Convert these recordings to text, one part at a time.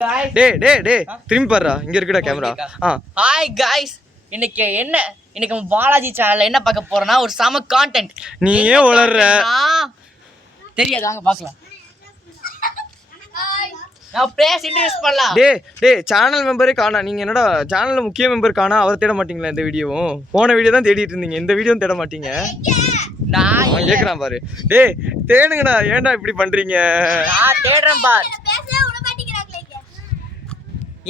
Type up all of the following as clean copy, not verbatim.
திரும்பி பாருடா, இங்க இருக்குடா கேமரா. ஹாய் गाइस, இன்னைக்கு பாலாஜி சேனல்ல என்ன பார்க்க போறோம்னா ஒரு சம கான்டென்ட். நீ ஏன் உளறற? தெரியாது, வாங்க பார்க்கலாம். நான் பிரேஸ் இன்ட்ரோ듀ஸ் பண்ணலாம். சேனல் மெம்பரே காணா. நீங்க என்னடா சேனல்ல முக்கிய மெம்பர் காணா, அவர் தேட மாட்டீங்களா? இந்த வீடியோவும் போன வீடியோ தான் தேடிட்டு இருந்தீங்க, இந்த வீடியோவும் தேட மாட்டீங்க. நான் கேக்குறான் பாரு. தேடுங்கடா, ஏன்டா இப்படி பண்றீங்க? நான் தேடுறேன் பார்.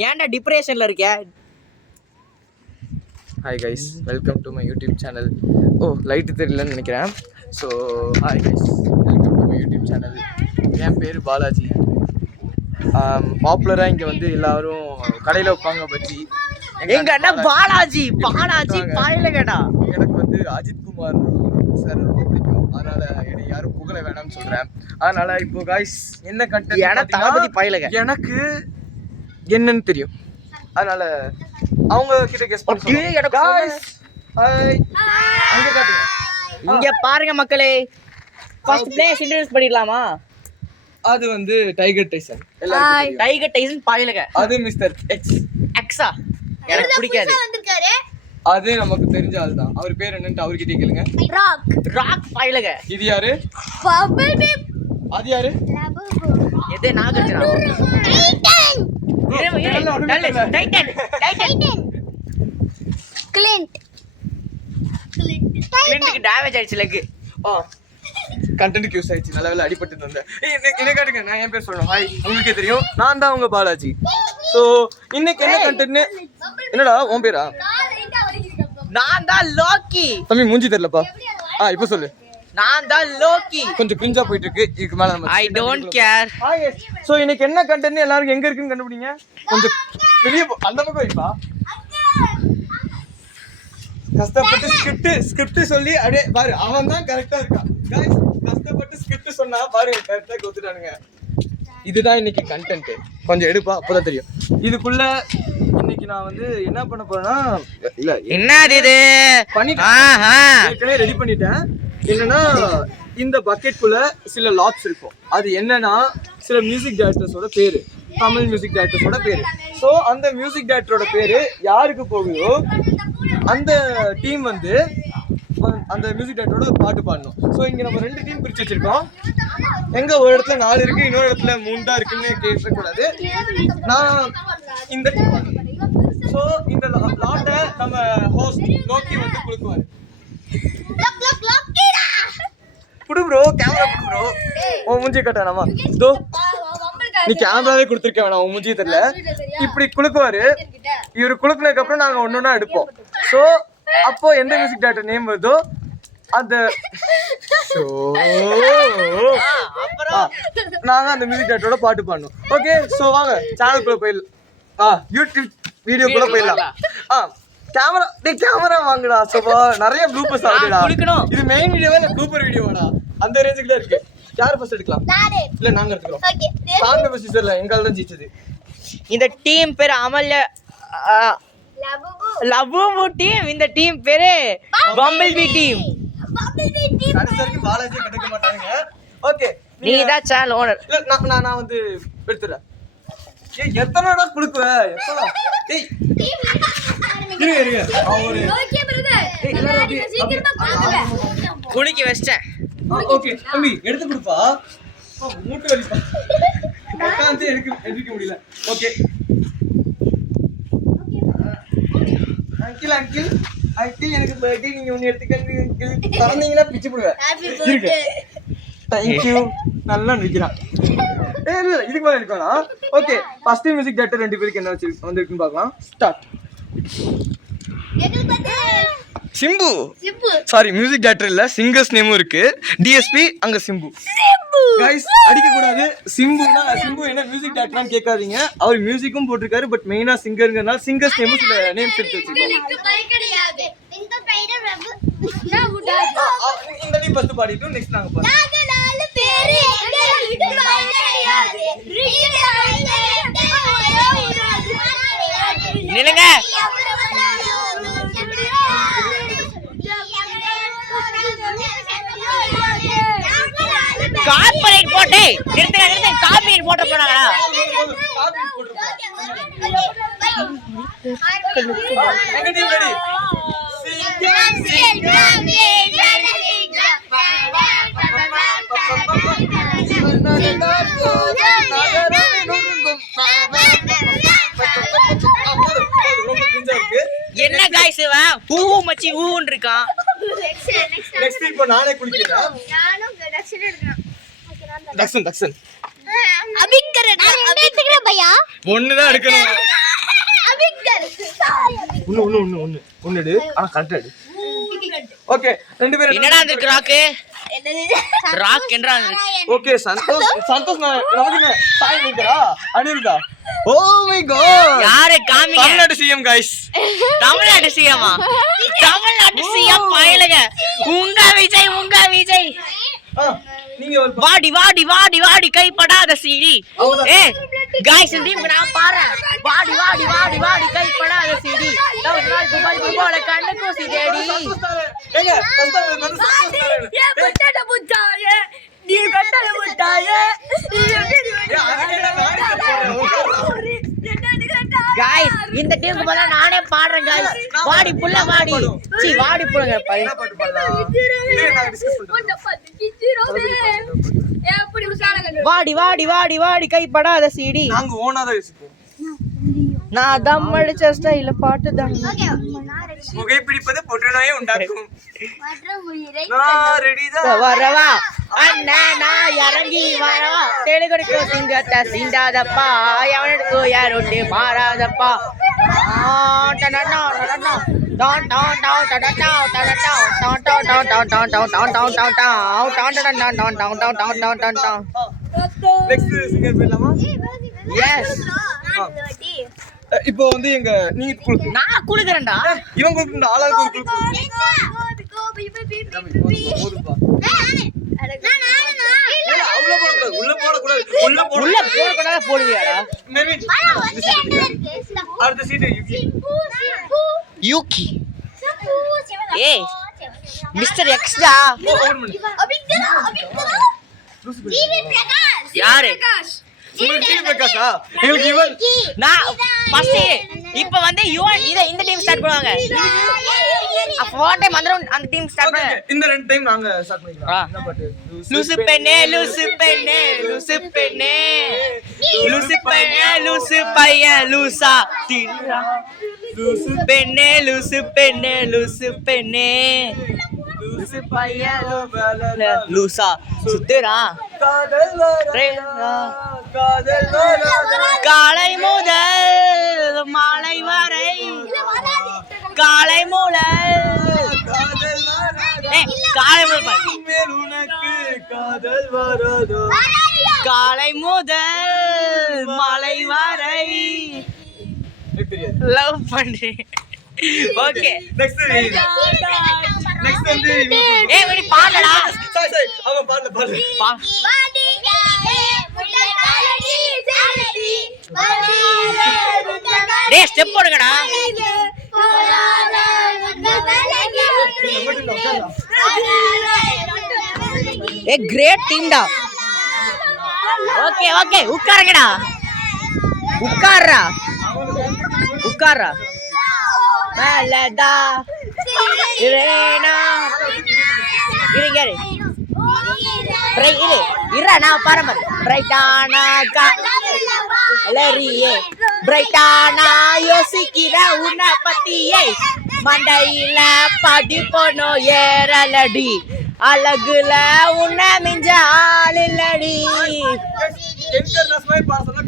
ஏன்டா டிப்ரெஷன்ல இருக்க? Hi guys, welcome to my YouTube channel. Light தெரியலன்னு நினைக்கிறேன். So hi guys, welcome to my YouTube channel. என் பேர் பாலாஜி. பாப்புலராக இங்கே வந்து எல்லாரும் கடையில் வைப்பாங்க பஜ்ஜி. எங்க அண்ணா பாலாஜி பாயலகடா. எனக்கு வந்து அஜித் குமார் சார் ரொம்ப பிடிக்கும், அதனால என்னை யாரும் புகழ வேணாம்னு சொல்கிறேன். அதனால இப்போ கைஸ் என்ன கண்டென்ட் தளபதி பாயலக எனக்கு என்னன்னு தெரியும், அதனால அவங்க கிட்ட கெஸ் பண்ணுங்க. गाइस ஹாய், அங்க காட்டுங்க. இங்க பாருங்க மக்களே, ஃபர்ஸ்ட் பிளேஸ் இன்ட்ரோ듀ஸ் பண்ணிடலாமா? அது வந்து டைகர் டைசன். எல்லாரும் டைகர் டைசன் பாயலக. அது மிஸ்டர் எக்ஸா எனக்கு பிடிக்காது. அது நமக்கு தெரிஞ்ச ஆள் தான். அவர் பேர் என்னன்னு அவர்கிட்ட கேளுங்க. ராக் பாயலக. இது யாரு? Bubble B. அது யாரு? எது நாகார்ஜுனா? கிளின்ட்க்கு டேமேஜ் ஆயிடுச்சு லெக். கண்டென்ட் யூஸ் ஆயிடுச்சு, நல்ல வேளை அடிபட்டு வந்தேன். என்ன காட்டுங்க, நான் என் பேர் சொல்லணும். ஹாய், உங்களுக்கே தெரியும், நான் தான் உங்க பாலாஜி. ஸோ இன்னைக்கு என்ன கண்டென்ட்னு? என்னடா உன் பேரா? நான் தான் லோக்கி. தம்பி மூஞ்சி தெரியலப்பா. இப்போ சொல்லு. நான் தான் லோக்கி. கொஞ்சம் கிரிஞ்சா போயிட்டு இருக்கு, இதுக்கு மேல நம்ம ஐ டோன்ட் கேர். சோ இன்னைக்கு என்ன கண்டென்ட் எல்லாரும் எங்க இருக்குன்னு கண்டுபிடிங்க. கொஞ்சம் வெளிய அந்த பக்கம் வைப்பா. கஷ்டப்பட்டு ஸ்கிரிப்ட் சொல்லி அப்படியே பாரு, அவன் தான் கரெக்டா இருக்கான். गाइस, கஷ்டப்பட்டு ஸ்கிரிப்ட் சொன்னா பாரு கரெக்டா கொடுத்துட்டானுங்க. இதுதான் இன்னைக்கு கண்டென்ட். கொஞ்சம் எடுப்பா, அப்பதான் தெரியும். இதுக்குள்ள இன்னைக்கு நான் வந்து என்ன பண்ண போறேன்னா, இல்ல என்னது இது பண்ணிட்டேன், ரெடி பண்ணிட்டேன். என்னன்னா இந்த பக்கெட்குள்ள சில லாட்ஸ் இருக்கும். அது என்னன்னா சில மியூசிக் டைரக்டர்ஸோட பேரு, தமிழ் மியூசிக் டைரக்டர்ஸோட பேரு. ஸோ அந்த மியூசிக் டைரக்டரோட பேரு யாருக்கு போகுதோ அந்த டீம் வந்து அந்த மியூசிக் டைரக்டரோட பாட்டு பாடணும். ஸோ இங்க நம்ம 2 டீம் பிரிச்சு வச்சிருக்கோம். எங்க ஒரு இடத்துல 4 இருக்கு, இன்னொரு இடத்துல 3 தான் இருக்குன்னு கேட்கக்கூடாது. நான் இந்த டீம். ஸோ இந்த லாட்டை நம்ம ஹோஸ்ட் லோக்கி வந்து கொடுக்குவாரு. புடு ப்ரோ, கேமரா புடு ப்ரோ. உன் மூஞ்சி கட்டானாமா? தோ நீ கேமராவே கொடுத்துருக்க வேணாம், உன் மூஞ்சி தெரியல. இப்படி குலுக்குவாரு. இவரு குலுக்குனதுக்கு அப்புறம் நாங்க ஒன்னொன்னா எடுப்போம். ஸோ அப்போ எந்த மியூசிக் டைரக்டர் நேம் வருதோ அந்த நாங்க அந்த மியூசிக் டைரக்டரோட பாட்டு பாடணும். ஓகே, ஸோ வாங்க சேனலுக்குள்ள போயிடலாம். யூடியூப் வீடியோக்குள்ள போயிடலாம். கேமரா வாங்குடா. சோபா நிறைய ப்ளூப்பர்ஸ் ஆகுதுடா. இது மெயின் வீடியோவா இல்ல ப்ளூப்பர் வீடியோவாடா? அந்த ரேஞ்சுக்குள்ள இருக்கு. யார் ஃபர்ஸ்ட் எடுக்கலாம்? இல்ல நாங்க எடுத்துறோம். ஓகே, சாங் நம்பர் சிஸ்டர்ல எங்கால தான் ஜெயிச்சது. இந்த டீம் பேர் அமல்ய லபுபு டீம். இந்த டீம் பேரு பம்பிள் பி டீம். கடைசிக்கு பாலாஜி கிடைக்க மாட்டாங்க. ஓகே, நீ தான் சேனல் ஓனர். இல்ல நான் வந்து எடுத்துறேன். ஏய் எத்தனைடா குளுக்குவ? எத்தனை? ஏய் இருங்க அவரு ஓகே பிரதர். எல்லாரும் சீக்கிரமா குளுக்குங்க. குளிக்க வெச்சேன். ஓகே தம்பி எடுத்து கொடுப்பா. மூட்டு வலிப்பா. உட்கார்ந்து எடுக்க முடியல. ஓகே அங்கிள் எனக்கு பர்த்டே, நீங்க ஒன்னு எடுத்துக்க. தரந்தீங்கன்னா பிச்சு போடுவேன். இருக்கு. Thank you. நல்லா நிக்கிறான். இல்ல இதுக்கு மேல எடுக்கலாம். ஓகே, ஃபர்ஸ்ட் மியூசிக் டைரக்டர் 2 பேருக்கு என்ன வந்திருக்குன்னு பார்க்கலாம். Start. Simbu. Sorry, music director இல்ல, சிங்கர்ஸ் நேமும் இருக்கு. டிஎஸ்பி அங்க சிம்பு. गाइस அடிக்க கூடாது. சிம்பு என்ன மியூசிக் டைரக்டர்னு கேட்காதீங்க. அவர் மியூசிக்கும் போட்டுருக்காரு, பட் மெயினா சிங்கர்ங்கறனால சிங்கர்ஸ் நேமும் சில நேம்ஸ் எடுத்து வச்சிருக்காங்க. இந்த நீ ஃபர்ஸ்ட் பாடிட்டு நெக்ஸ்ட் நாங்க பாடுறோம். நில்லுங்க. கார்ப்பரேட் போட்டு நிறுத்துங்க, கார்ப்பரேட் போட்டு போறாங்களா? எங்க டீம் ரெடி என்ன गाइस இவன் ஊ மச்சி ஊன்னு இருக்கான். நெக்ஸ்ட் இப்போ நானே குளிக்கிறேன். தக்ஷன் ஒண்ணுதான் எடுக்கணும். ஒன்னு எடு. ஆனா கரெக்டா எடு. ஓகே ரெண்டு பேரும் என்னடா அந்த ராக்கு ராக் என்றா ஓகே சந்தோஷ் நமக்கு என்ன சாய் நிக்கறா அனிருதா. ஓ மை காட் யாரே காமிங்க. Tamil Nadu CM guys. தமிழ்நாடு சிஎம்மா தமிழ்நாடு சிஎம் பயலங்க. உங்க விஜய் நீங்க ஒரு வாடி வாடி வாடி வாடி கைப்படாத சீடி. ஏய் गाइस இந்த டீம் நான் பாறேன். வாடி வாடி வாடி வாடி கைப்படாத சீடி. தவறு நாள் துபாய் போல கண்ணுக்கு சிதேடி. ஏங்க சந்தோஷ் ஏ பட்டட புட்டாயே நீ பட்டட புட்டாயே. गाइस இந்த டீமுக்கு பதிலா நானே பாடுறேன் गाइस. வாடி புள்ள வாடி. சீ வாடி புள்ளங்க பையன். என்ன பாட்டு பாடலாம்? ஏய் நாங்க டிஸ்கஸ் பண்றோம். வாடி வாடி வாடி வாடி கைப்படாத சீடி. நாங்க ஓனா தான் யோசிப்போம். நான் தம் அடிச்ச ஸ்டைல பாட்டு தான். புகைப்பிடிப்பது புற்றுநோயை உண்டாக்கும். நான் ரெடி தான். வரவா அண்ணா நான் இறங்கி வரவா. தெலுங்குக்கு சிங்கத்தை சிந்தாதப்பா எவனுக்கு யாரோட்டு மாறாதப்பா. டனடா டனடா டான் டான் டான் டனடா டனடா டான் டான் டான் டான் டான் டான் டான் டான் டான் டான் டான் டான் டான் டான் டான் டான் டான் டான் டான். நெக்ஸ்ட் சிங்கர் போயிடலாமா? எஸ் இப்போ வந்து எங்க நீங்க குளுக்கு. நான் குளுக்குறேன்டா. இவன் குளுக்குடா ஆளாளுக்கு ஒரு குளுக்கு. போடுப்பா. இல்ல அவ்வளவு போட கூடாது. உள்ள போட கூடாது. உள்ள போட கூடாத போடுவியாடா? மேபி அடுத்த சீட் யூகி. ஏய் மிஸ்டர் எக்ஸ் டா. யாரு பிரகாஷா? எங்களுக்கு இவன் நான் ஃபர்ஸ்ட் இப்போ வந்து யுவன் இந்த டீம் ஸ்டார்ட் பண்ணுவாங்க. அப்ப ஒன் டைம் அந்த டீம் ஸ்டார்ட் பண்ணு. இந்த ரெண்டு டைம் நாங்க ஸ்டார்ட் பண்ணிக்கலாம். என்ன பாட்டு? லூசு பெண்ணே லூசு பெண்ணே லூசு பெண்ணே லூசு பெண்ணே லூசு பையன் லூசா தில்லா. லூசு பெண்ணே லூசு பெண்ணே லூசு பெண்ணே லூசு பையன் லூசா சுத்துறா. காதல் வரா காதல் வரா காலை முதல் மாலை வரை காலை முதல் காதல் வரா காலை முதல் மேல் உனக்கு காதல் வராதோ. காலை முதல் மாலை வரை தெரியாது. லவ் பண்றேன். ஓகே நெக்ஸ்ட் வந்து ஏய் மணி பாடடா. சரி அவன் பாடல டேய் ஸ்டெப் போடுங்கடா. ஏ கிரேட் டீம் டா. ஓகே ஓகே உட்காருங்கடா. உட்கார்றா உட்கார்றா. மலடா இரேனா இருங்க இரு நான் பாருங்க. பிரைட்டானா கலரியே பிரைட்டானா யோசிக்கிற உன்னை பத்தியே மண்டையில படிப்போனோ ஏறலடி அழகுல உன்னை மிஞ்ச ஆள் இல்லடி.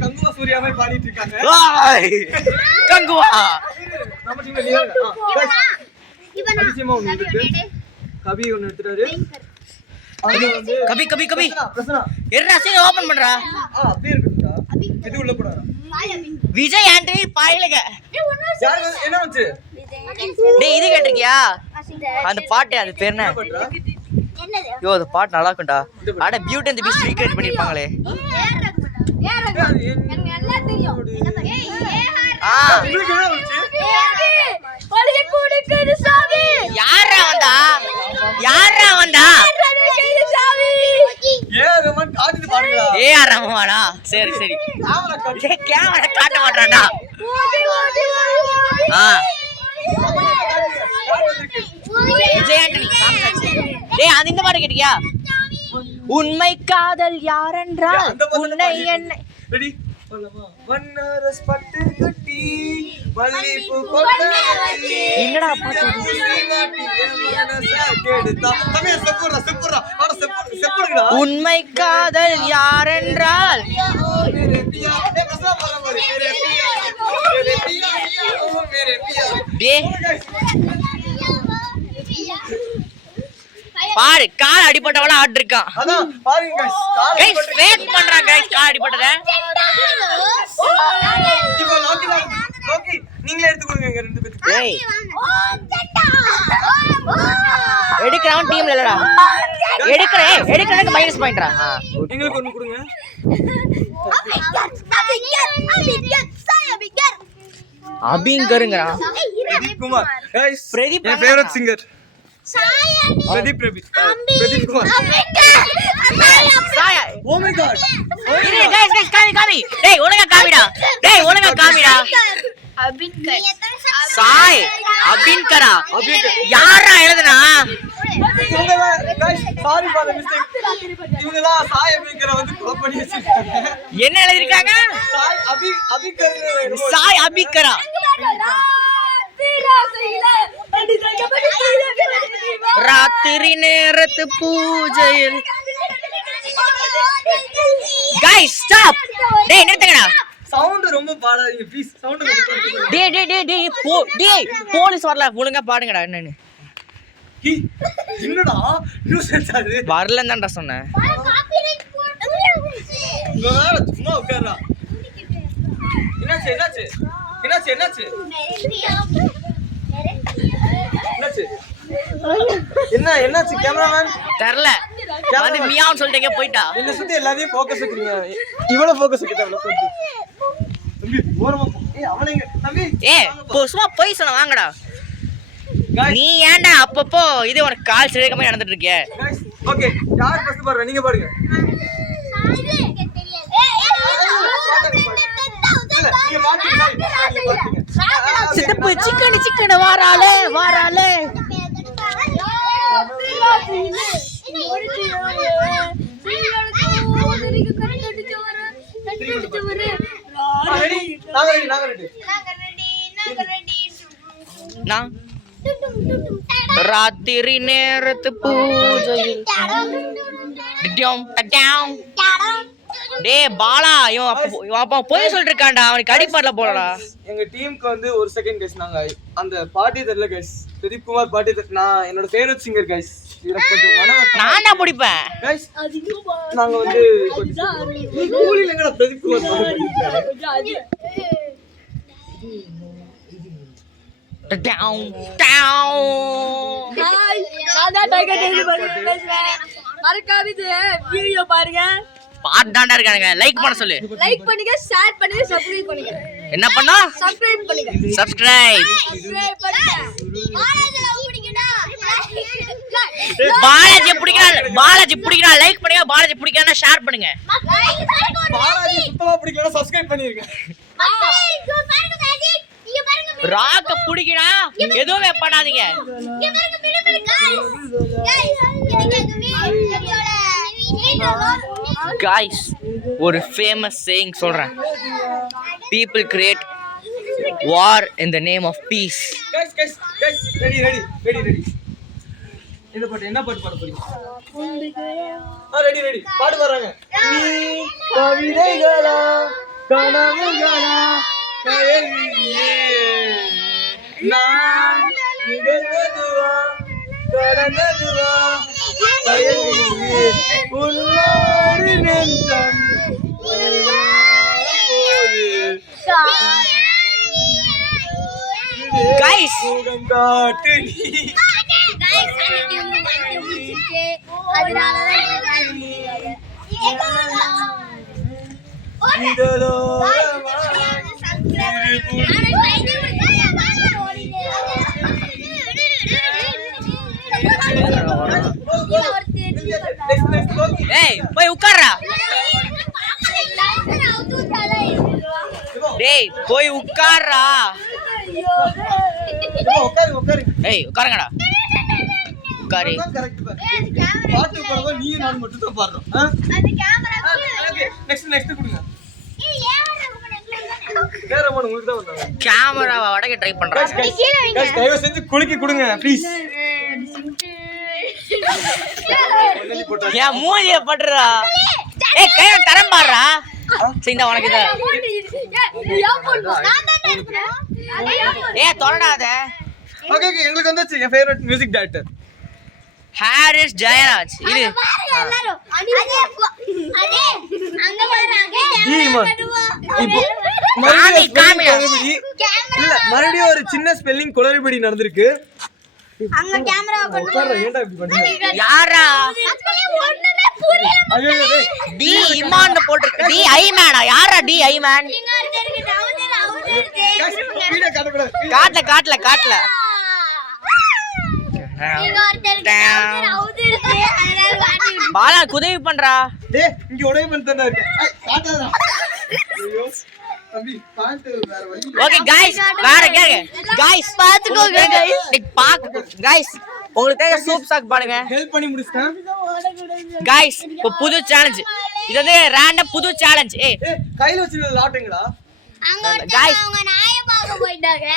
கங்குவா சூர்யா மாதிரி பாடிட்டு இருக்காங்க. கங்குவா நம்ம டீம்ல அதிசயமா ஒண்ணு இருக்கு. கவி ஒண்ணு எடுத்துட்டாரு. அது வந்து கபி கபி கபி பிரசனா எர்ரா சீ ஓபன் பண்றா. அப்படியே இருக்குடா. இது உள்ள போடா. விஜய் ஆண்டனி பாயலங்க. யார் என்ன வந்து? டேய் இது கேட்டிருக்கியா? அந்த பாட்டு அது பேர் என்ன? என்னது? யோ அந்த பாட்டு நல்லா இருக்கும்டா. அட beauty and the beast recreate பண்ணிருப்பாங்களே. எனக்கு நல்லா தெரியும். உங்களுக்கு என்ன வந்துச்சு? யாரா வந்தா? யாரா வந்தா? ஏன் ரமன் காதிட்டு பாருங்களா? ஏஆர் ரஹ்மானா? சரி சரி. கேமரா காட்ட மாட்டான்டா. விஜய் ஆண்டனி காமிச்சாச்சு. டேய் அது இந்த பாட்டு கேட்டியா? உண்மை காதல் யாரென்றால் உன்னை என்னை. ரெடி சொல்லமா? வண்ணரஸ் பட்டு கட்டி மல்லிப்பூ கொண்டாடி என்னடா பாட்டு? உண்மை காதல் யாரென்றால் பாரு கால் அடிபட்டவள ஆட் இருக்கான். அதான் பாருங்க गाइस ஃபேக் பண்றாங்க गाइस கால் அடிபட்டத. இப்போ லோக்கி நீங்களே எடுத்து கொடுங்க ரெண்டு பேருக்கு. ஏய் எடுக்கறவன் டீம்ல இல்லடா. எடுக்கறதுக்கு மைனஸ் பாயிண்ட்ரா. எங்களுக்கு ஒன்னு கொடுங்க. அபிங்கருங்கடா. பிரதீப் குமார் गाइस பிரதீப் என் ஃபேவரட் சிங்கர் பிரதீப் குமார். சாயா. Oh my god. இரு गाइस காமி. டேய் ஒழுங்கா காமிடா. சாய் அபின்கரா. யாரா எழுதுனா? இவங்க guys sorry for the mistake. இவங்க தான் சாய் அபிங்கர வந்து க்ளோப் பண்ணி வச்சிருக்காங்க. என்ன எழுதிருக்காங்க? சாய் அபிகரா. ராத்திரி நேரத்து பூஜையில். Guys stop. டேய் நிறுத்துங்கடா. சவுண்ட் ரொம்ப பாடாதீங்க ப்ளீஸ். சவுண்ட் கொஞ்சம் டேய் போலீஸ் வரல. ஒழுங்கா பாடுங்கடா. என்னன்னு என்னடா நியூசன்ஸ் அது? வரலன்னு தான் சொன்னேன். சும்மா உட்கார்றா. என்னாச்சு என்னாச்சு கேமராமேன்? தெரியல. வந்து மியான்னு சொல்லிட்டீங்க போய்ட்டா. என்ன சுத்தி எல்லாரையும் ஃபோக்கஸ் வைக்கிறீங்க. இவ்வளவு ஃபோக்கஸ் வைக்கிறத அவ்வளவு போட்டு. தம்பி ஓரமா போ. அவனங்க தம்பி. சும்மா போய் சொன்ன வாங்கடா. நீ ஏன்டா அப்பப்போ இது உனக்கு கால் சிரிக்க மாதிரி நடந்துட்டு இருக்கிய? ஓகே யார் ஃபர்ஸ்ட் பாடுற? நீங்க பாடுங்க. சித்தப்பு சிக்கன் வாராலே. ராத்திரி நேரத்து பூஜையில். டேய் பாலா இவன் போய் சொல்லிட்டு இருக்கான்டா. அவனுக்கு அடிப்பாடல போலடா. எங்க டீமுக்கு வந்து ஒரு செகண்ட் கைஸ். நாங்க அந்த பாட்டி தெரியல கைஸ். பிரதீப் குமார் பாட்டி நான் என்னோட ஃபேவரட் சிங்கர் கைஸ். எனக்கு கொஞ்சம் மனவருத்தம். நான் தான் பிடிப்பேன் கைஸ். நாங்க வந்து கூலில எங்கடா பிரதீப் குமார் பாட்டு வீடியோ பாருங்க. பாட்டாண்டா இருக்கானுங்க. லைக் பண்ண சொல்லு. லைக் பண்ணுங்க, ஷேர் பண்ணுங்க, சப்ஸ்கிரைப் பண்ணுங்க. என்ன பண்ணா? சப்ஸ்கிரைப் பண்ணுங்க. சப்ஸ்கிரைப் பண்ணுங்க. பாலாஜி பிடிக்கிறா லைக் பண்ணுங்க. பாலாஜி பிடிக்கிறா ஷேர் பண்ணுங்க. பாலாஜி சுத்தமா பிடிக்கல சப்ஸ்கிரைப் பண்ணிருங்க. ராக்க பிடிக்கிறா எதுவுமே பண்ணாதீங்க. गाइस ஒரு ஃபேமஸ் சேயிங் சொல்றேன். people create war in the name of peace. guys ready இந்த பாட்டு என்ன பாட்டு பாட போறீங்க? ரெடி பாட்டு பாடுறாங்க. நீ கவிதைகளா கனவுகளா கயலியே நான் நிகழ்வதுவா கடந்ததுவா கயலியே உன்னோடு நெஞ்சம் गाइस காட்டு நீ ஏய் போய் உட்கார்றா. டேய் போய் உட்கார்றா. உட்காரு. டேய் உட்காருங்கடா. உட்காரு. கரெக்ட் பாட்டு பாடுவா நீ நான் மட்டும் தான் பாடுறோம். நெக்ஸ்ட் கொடுங்க. கேமரா உங்களுக்கு தான் வந்தாங்க. கேமராவை உடைக்க ட்ரை பண்றேன். தயவு செஞ்சு குலுக்கி கொடுங்க ப்ளீஸ். ஏன் மூஞ்சிய படுறா. ஏய் கைய தரம் பாடுறா. சரிடா உனக்கு இத. ஏய் தொடடாத. ஓகே எங்களுக்கு வந்தாச்சு என் favourite music director Harris Jayaraj. இது மறுபடியும் ஒரு சின்ன ஸ்பெல்லிங் குளறுபடி நடந்திருக்கு. யாரா டி இமான் போட்டுருக்கு. டி ஐமேனா யாரா? டி ஐமேன் காட்டல பாலா உதவி பண்றா. டேய் இங்க உதவி பண்ணிட்டா இருக்கு. காட்டாதடா. ஐயோ தம்பி பாட்டு வேற வழி. ஓகே गाइस வேற கேளுங்க. गाइस பாத்துக்கோங்க गाइस. பாக்கு गाइस உங்களுக்கு சூப் சாக் பாடுங்க. ஹெல்ப் பண்ணி முடிச்சிட்டேன். गाइस இப்போ புது சேலஞ்ச். இது வந்து ரேண்டம் புது சேலஞ்ச். ஏய் கையில வச்சிருக்க லாட்டுங்களா? गाइस அவங்க நாயை பார்க்க போயிட்டாங்க.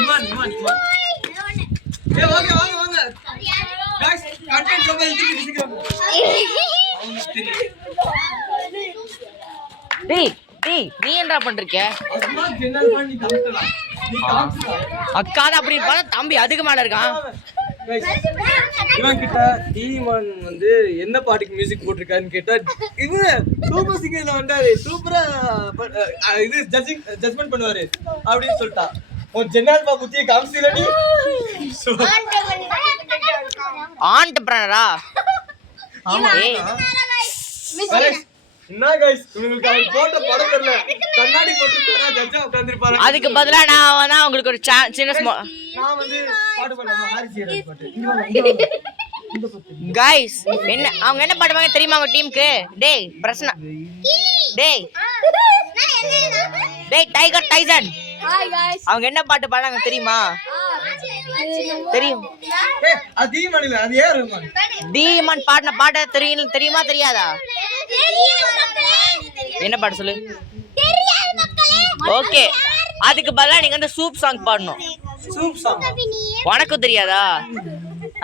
இமான் ஏய் வாங்க गाइस கண்டென்ட் ரொம்ப இருக்கு. டேய் நீ என்னடா பண்றீங்க? அம்மா ஜெனரல் பண்ணி காமிச்சலாம். நீ காமிச்சா அக்காத அப்படி பார்த்தா தம்பி அதுக்கு மேல இருக்கான். இவன் கிட்ட ஈமான் வந்து என்ன பாட்டுக்கு மியூசிக் போட்டிருக்காருன்னு கேட்டா இவன் சூப்பர் சிங்கர்ல வந்தாரு சூப்பரா இது ஜட்ஜ்மெண்ட் பண்ணுவாரு அப்படின்னு சொல்லிட்டா. உன் ஜெனரல் பாபுத்தியை காமிச்சிலடி. ஆண்டர்பிரனரா? ஆமா என்ன गाइस உங்களுக்கு அவர் போட்ட படம் தெரியல. கண்ணாடி போட்டுட்டாரா ஜட்ஜா உட்கார்ந்திருப்பாரு. அதுக்கு பதிலா நான் தான் உங்களுக்கு ஒரு சின்ன நான் வந்து பாட்டு பண்ணேன் ஹாரிஸ் ஜெயராஜ் பாட்டு. गाइस என்ன அவங்க என்ன பாடுவாங்க தெரியுமா அவங்க டீமுக்கு? டேய் பிரச்சனை. டேய் டைகர் டைசன். Hi guys. அவங்க என்ன பாட்டு பாடுறாங்க தெரியுமா? தெரியும். ஏய் அது ஈமான் இல்ல அது ஏஆர் ரஹ்மான். டீமன் பாடின பாட்ட தெரியுமா தெரியாதா? என்ன பாட்டு சொல்லு. ஓகே அதுக்கு பதிலா நீங்க வந்து சூப் சாங் பாடணும். சூப் சாங் உனக்கும் தெரியாதா?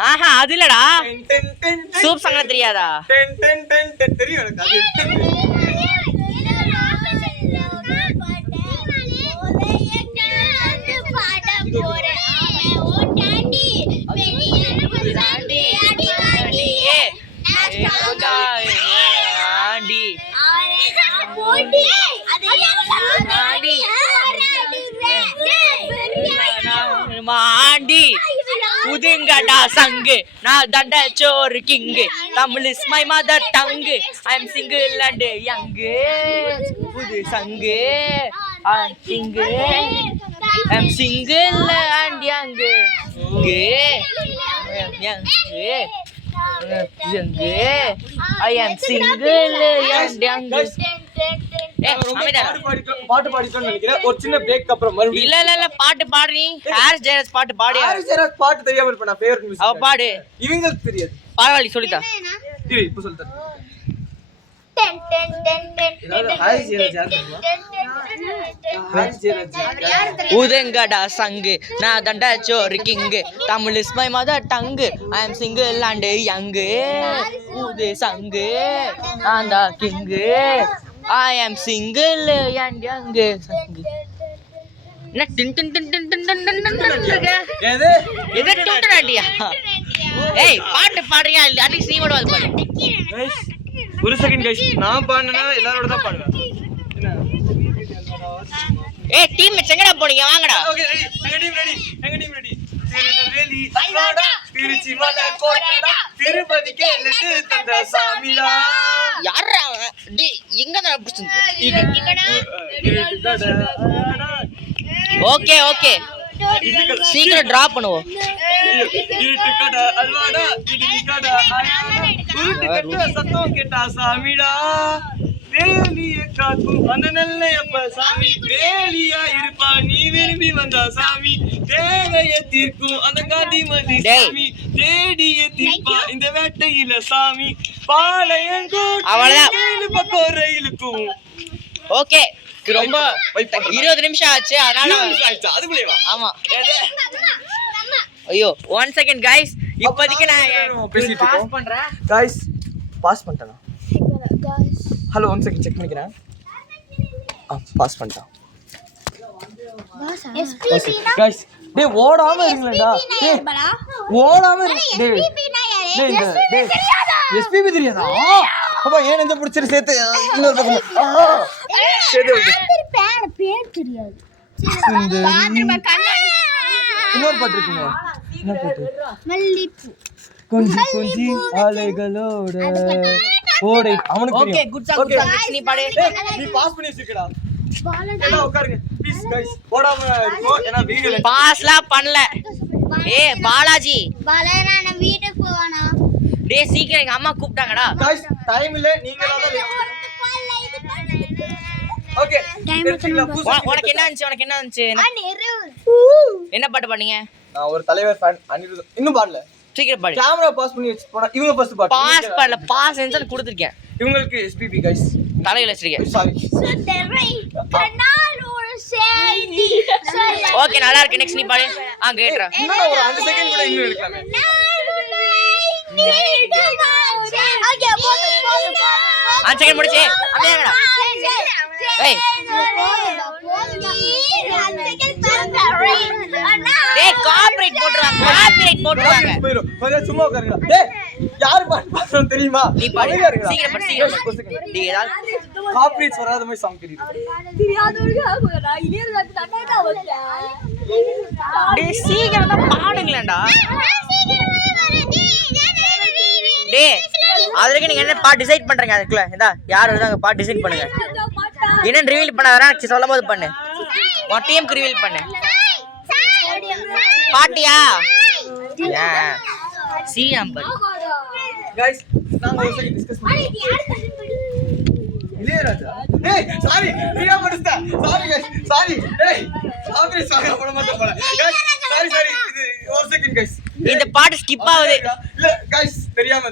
ஆஹா அது இல்லடா. சூப் சாங் தெரியாதா? தெரியும் எனக்கு அது. மாண்டி புதுங்கடா சங்கு நான் தண்ட சோறு king Tamil is my mother tongue I am single and young புது சங்கு சிங்கு I am single and young I am single and young. பாட்டு பாடிட்டோம்னு நினைக்கிறேன். ஒரு சின்ன பிரேக் அப்புறம் மறுபடியும் இல்ல பாட்டு பாடுறீ. ஹாரிஸ் ஜெயராஜ் பாட்டு பாடி. ஹாரிஸ் ஜெயராஜ் பாட்டு தெரியாம இருப்பேன். நான் ஃபேவரட் மியூசிக் அவ பாடு. இவங்களுக்கு தெரியாது. பரவாயில்லை சொல்லித்தா. இரு இப்போ சொல்லித்தா. ஹாரிஸ் ஜெயராஜ் உதங்கடா சங்கு நான் தண்டா சோறு king Tamil is my mother tongue I am single and young உது சங்கு நான் தான் king I am single and young சங்கு. என்ன டின் டின் டின் டின் டின் டின் டின் டின் இருக்கு? எது எது டின்டராண்டியா? ஏய் பாட்டு பாடுறியா? அட்லீஸ்ட் நீ மட்டும் பாடு. गाइस ஒரு செகண்ட் गाइस நான் பாடுனா எல்லாரோட தான் பாடுவேன். ஏய் டீம் எங்கடா போறீங்க? வாங்கடா. Okay ready. எங்க டீம் ரெடி. திருநெல்வேலி அண்ணாடா திருச்சி மலை கோட்டடா திருப்பதிக்கே லட்டு தந்த சாமிடா. யாரா டி எங்க நான் புடிச்சது? ஓகே சீக்கிரம் டிராப் பண்ணுவோம். இருட்டுக்கட அல்வாடா இடிக்கட ஆயாடா உருட்டுக்கட்ட சத்தம் கேட்டா சாமிடா வேலிய காக்கும் அந்த நல்லையப்ப சாமி வேலியா இருப்பா நீ விரும்பி வந்தா சாமி தேவைய தீர்க்கும் அந்த காந்திமதி சாமி தேடிய தீர்ப்பா இந்த வேட்டையில சாமி பாளையங்கோட்டை பக்கம் ரயிலுக்கும். ஓகே ரொம்ப 20 நிமிஷம் ஆச்சு அதனால அதுக்குள்ளேவா? ஆமா. ஐயோ 1 செகண்ட் गाइस, இப்போதைக்கு நான் பேசிட்டு பாஸ் பண்றேன். गाइस பாஸ் பண்ணிட்டேனா? ஹலோ 1 செகண்ட் செக் பண்ணிக்கிறேன். பாஸ் பண்ணிட்டேன். गाइस டேய் ஓடாம இருங்கடா. டேய் ஓடாம இருங்க. டேய் டேய் எஸ்பிபி தெரியாதா? அப்பா ஏன் இந்த புடிச்சிரு சேத்து இன்னொரு பக்கம் சேது பேர் தெரியாது. இன்னொரு பாட்டு இருக்குங்க. என்ன பாட்டு? மல்லிப்பூ கொஞ்சி கொஞ்சி ஆலைகளோட ஓடை. அவனுக்கு okay good song good song. நீ பாடு. நீ பாஸ் பண்ணி வச்சிருக்கடா. எல்லாம் உட்காருங்க ப்ளீஸ் गाइस. ஓடாம இருக்கோ ஏனா வீடியோல பாஸ்லாம் பண்ணல. பாலாஜி நான் வீட்டுக்கு போவானா? டேய் சீக்கிரம் எங்க அம்மா கூப்பிட்டாங்கடா. गाइस டைம் இல்ல நீங்களா தான் ஓகே. உனக்கு என்ன இருந்துச்சு? என்ன பாட்டு பண்ணீங்க? நான் ஒரு தலைவர் ஃபேன் அனிருத். இன்னும் பாடல. சீக்கிரம் பாடு. கேமரா பாஸ் பண்ணி வச்சு போனா இவங்க ஃபர்ஸ்ட் பாட்டு. பாஸ் பண்ணல. பாஸ் சென்சர் கொடுத்திருக்கேன். இவங்களுக்கு எஸ்பிபி गाइस. தலையில வச்சிருக்கேன். சாரி. ஓகே நல்லா இருக்கு. நெக்ஸ்ட் நீ பாடு. கேட்றா. இன்னும் ஒரு 5 செகண்ட் கூட இன்னும் எடுக்கலாமே. அஞ்சு செகண்ட் முடிச்சு அப்படியேங்கடா. ஏய் டேய் காப்பிரைட் போட்டுறாங்க. கொஞ்சம் சும்மா உட்காருங்க. டேய் யார் பாட்டு பாடுறோம் தெரியுமா? நீ பாடு. சீக்கிரம் பாடு. டேய் ஏதாவது காப்பிரைட்ஸ் வராத மாதிரி சாங் தெரியுது. டேய் சீக்கிரம் தான் பாடுங்களேன்டா. டேய் அதுக்கு நீங்க என்ன பாட்டு டிசைட் பண்றீங்க? அதுக்குள்ள இந்தா யார் வருதாங்க பாட்டு டிசைட் பண்ணுங்க. என்னன்னு ரிவீல் பண்ணாதடா. சொல்லும்போது பண்ணு. உன் டீமுக்கு ரிவீல் பண்ணு. பாட்டியா சீஆம்பர் गाइस நாங்க ஒரு செகண்ட் டிஸ்கஸ் பண்ணுவோம். இளையராஜா. ஏய் சாரி பிரியா படிச்சா. Sorry guys sorry. ஏய் சாரி போட மாட்டேன் போல. गाइस சாரி இது ஒரு செகண்ட் गाइस. இந்த பாட்டு ஸ்கிப் ஆகுது. இல்ல गाइस தெரியாம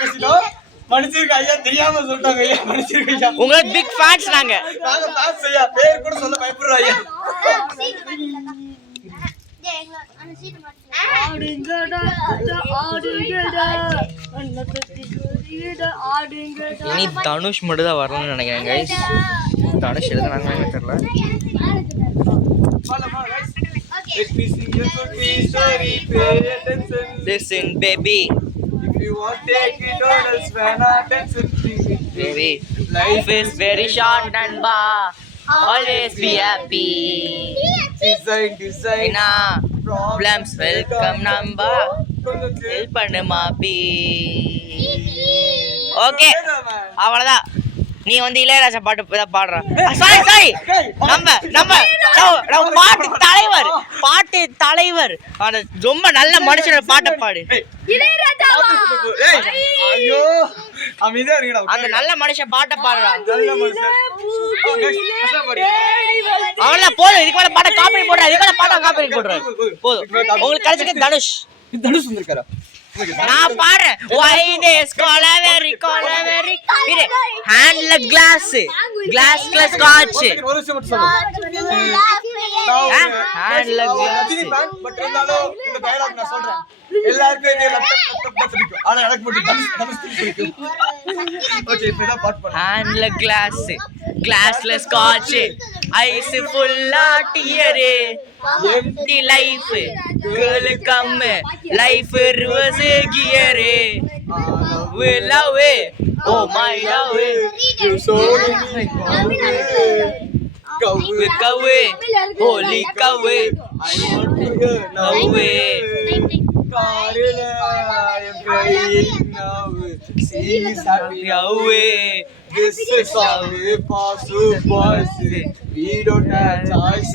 பேசிட்டோம். மனுஷருக்கு ஐயா தெரியாம சொல்லிட்டாங்க ஐயா. மனுஷருக்கு ஐயா உங்களுக்கு பிக் ஃபேன்ஸ் நாங்க ஃபேன்ஸ் ஐயா. பேர் கூட சொல்ல பயப்படுறோம் ஐயா. இனி தனுஷ் மட்டும் தான் வரணும்னு நினைக்கிறேன் गाइस. தனுஷ் எழுதுனாங்கன்னு தெரியல. Let me sing a good story. Pay attention. Listen baby. If you want take it all else when attention Baby, life is very short and always be happy. Design problems welcome number. Help பண்ணு மாப்பி. Okay அவ்வளவுதான். நீ வந்து இளையராஜா பாட்டு பாடுற. Sorry நம்ம பாட்டு தலைவர் ரொம்ப நல்ல மனுஷனோட பாட்டை பாடு. ஐயோ அமைதியா இருங்கடா. அந்த நல்ல மனுஷன் பாட்டை பாடுறான். நல்ல மனுஷன். அவள போதும். இதுக்கு மேல பாட்ட காப்பி போடுற. இதுக்கு மேல பாட்ட காப்பி போடுற. போதும். உங்களுக்கு கிடைச்சது தனுஷ் வந்திருக்காரா? நான் பாடுறேன். வைனஸ் கொலவெரி இது ஹேண்ட்ல கிளாஸ் ஸ்காட்ச். ஒரு நிமிஷம் மட்டும் சொல்லுங்க. ஹேண்ட்ல கிளாஸ் பட் இருந்தாலும் இந்த டயலாக் நான் சொல்றேன். எல்லாருக்கும் இதே லேப்டாப் பிடிக்கும். ஆனா எனக்கு மட்டும் தனுஷ் பிடிக்கும். ஓகே இப்போ தான் பாட் பண்ணலாம். ஹேண்ட்ல கிளாஸ்ல ஸ்காட்ச் ஐஸ் ஃபுல்லா dear empty life girl come life reverse gear we love it oh my love You so kawe holy kawe I want to hear now Karila I am crying now She is happy now This is how we pass. We don't have choice.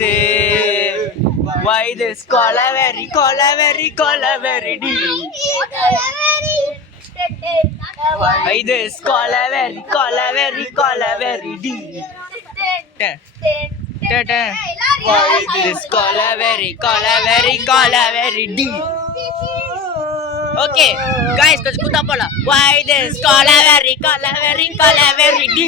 Why this Colaveri, Colaveri, Colaveri D? Why this Colaveri, Colaveri, Colaveri D? Why this Colaveri, Colaveri, Colaveri D? Okay, guys, let's go down. Why this Colaveri, Colaveri, Colaveri D?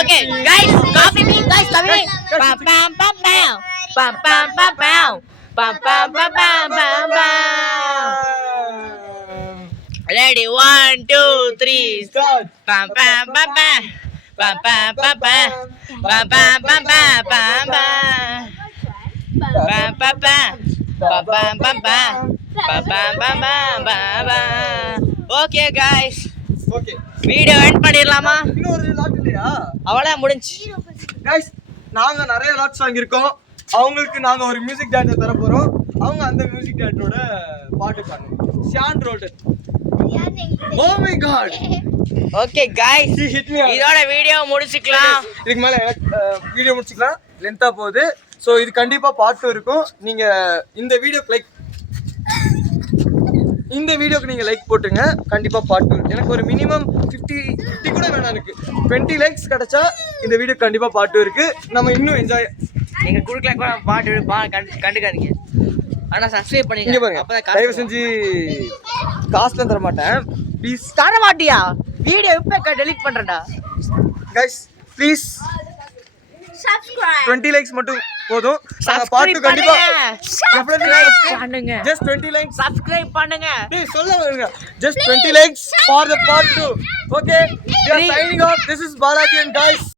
Okay, guys, copy me, guys, copy me. Pam pam pam pam, pam pam pam pam, pam pam pam pam pam pam. Ready, 1, 2, 3, Start. pam pam pam pam, pam pam pam pam, pam pam pam pam pam pam, pam pam pam, pam pam pam pam, pam pam pam pam pam. Okay, guys, okay video end பண்ணிடலாமா? இன்னொரு lot இல்லையா அவ்வளோ முடிஞ்சு. Guys நாங்க நிறைய lots வாங்கியிருக்கோம். அவங்களுக்கு நாங்க ஒரு மியூசிக் டேரக்டர் தர போறோம். அவங்க அந்த மியூசிக் டேரக்டரோட பாட்டு பாடுங்க. Sean Roldan. Oh my god. Okay guys, He hit me hard. இதோட வீடியோ முடிச்சுக்கலாம். இதுக்கு மேல வீடியோ முடிச்சுக்கலாம். லென்த்தா போகுது. ஸோ இது கண்டிப்பா பார்ட் 2 இருக்கும். நீங்க இந்த வீடியோக்கு நீங்க லைக் போட்டுங்க. கண்டிப்பா பார்ட் 2. எனக்கு ஒரு மினிமம் 50 கூட வேணாம், எனக்கு 20 லைக்ஸ் கிடைச்சா இந்த வீடியோ கண்டிப்பா பார்ட் 2 இருக்கு. நம்ம இன்னும் என்ஜாய். நீங்க குடுக்கல கூட பாட்டு கண்டுக்காதீங்க. ஆனா சப்ஸ்கிரைப் இங்க பண்ணீங்க. பாருங்க, அப்பதான் தயவு செஞ்சு காசுலாம் தர மாட்டேன் ப்ளீஸ். தர மாட்டியா? வீடியோ இப்ப டெலீட் பண்றடா. Guys please Subscribe. 20 லைக்ஸ் மட்டும் போதும். Subscribe பார்ட் 2 கண்டிப்பா பண்ணுங்க. just 20 likes. சப்ஸ்கிரைப் பண்ணுங்க. Please சொல்ல வருங்க. Just 20 likes for the part 2. Okay, we are signing off. This is Balaji and guys.